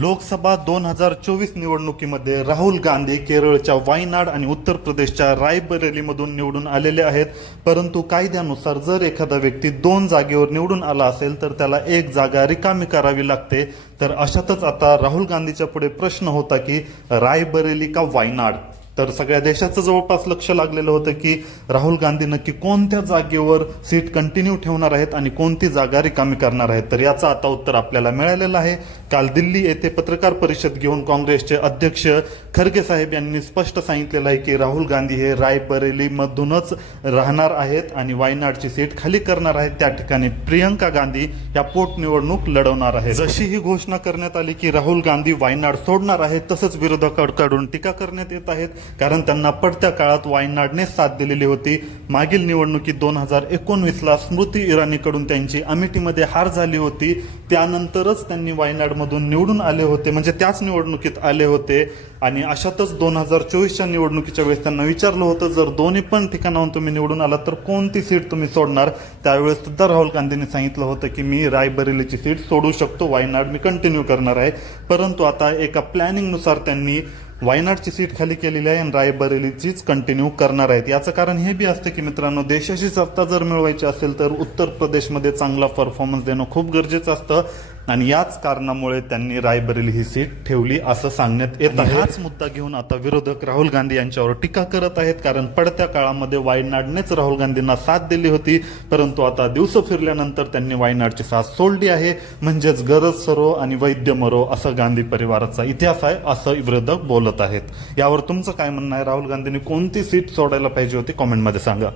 लोकसभा दोन हजार चोवीस निवडणुकीमध्ये राहुल गांधी केरळच्या वायनाड आणि उत्तर प्रदेशच्या रायबरेलीमधून निवडून आलेले आहेत. परंतु कायद्यानुसार जर एखादा व्यक्ती दोन जागेवर निवडून आला असेल तर त्याला एक जागा रिकामी करावी लागते. तर अशातच आता राहुल गांधीच्या पुढे प्रश्न होता की रायबरेली का वायनाड? तर सगळ्या देशाचं जवळपास लक्ष लागलेलं होतं की राहुल गांधी नक्की कोणत्या जागेवर सीट कंटिन्यू ठेवणार आहेत आणि कोणती जागा रिकामी करणार आहेत. तर याचं आता उत्तर आपल्याला मिळालेलं आहे. काल दिल्ली येथे पत्रकार परिषद घेऊन काँग्रेसचे अध्यक्ष खरगे साहेब यांनी स्पष्ट सांगितलेलं आहे की राहुल गांधी हे रायबरेलीमधूनच राहणार आहेत आणि वायनाडची सीट खाली करणार आहेत. त्या ठिकाणी प्रियंका गांधी या पोटनिवडणूक लढवणार आहेत. जशी ही घोषणा करण्यात आली की राहुल गांधी वायनाड सोडणार आहेत तसंच विरोधकांकडून टीका करण्यात येत आहेत कारण त्यांना पडत्या काळात वायनाडने साथ दिलेली होती. मागील निवडणुकीत दोन हजार एकोणवीसला स्मृती इराणीकडून त्यांची अमेठीमध्ये हार झाली होती. त्यानंतरच त्यांनी वायनाडमधून निवडून आले होते म्हणजे त्याच निवडणुकीत आले होते. आणि अशातच दोन हजार चोवीसच्या निवडणुकीच्या वेळेस त्यांना विचारलं होतं जर दोन्ही पण ठिकाणाहून तुम्ही निवडून आलात तर कोणती सीट तुम्ही सोडणार? त्यावेळेस सुद्धा राहुल गांधींनी सांगितलं होतं की मी रायबरेलीची सीट सोडू शकतो वायनाड मी कंटिन्यू करणार आहे. परंतु आता एका प्लॅनिंगनुसार त्यांनी वायनाडची सीट खाली केलेली आहे आणि रायबरेलीचीच कंटिन्यू करणार आहेत. याचं कारण हे बी असतं की मित्रांनो देशाची सत्ता जर मिळवायची असेल तर उत्तर प्रदेशमध्ये चांगला परफॉर्मन्स देणं खूप गरजेचं असतं. आणि याच कारणामुळे त्यांनी रायबरेली ही सीट ठेवली असं सांगण्यात येत आहे. हाच मुद्दा घेऊन आता विरोधक राहुल गांधी यांच्यावर टीका करत आहेत कारण पडत्या काळामध्ये वायनाडनेच राहुल गांधींना साथ दिली होती परंतु आता दिवस फिरल्यानंतर त्यांनी वायनाडची साथ सोडली आहे. म्हणजेच गरज सरो आणि वैद्य मरो असं गांधी परिवाराचा इतिहास आहे असं विरोधक बोलत आहेत. यावर तुमचं काय म्हणणं आहे? राहुल गांधींनी कोणती सीट सोडायला पाहिजे होती? कॉमेंटमध्ये सांगा.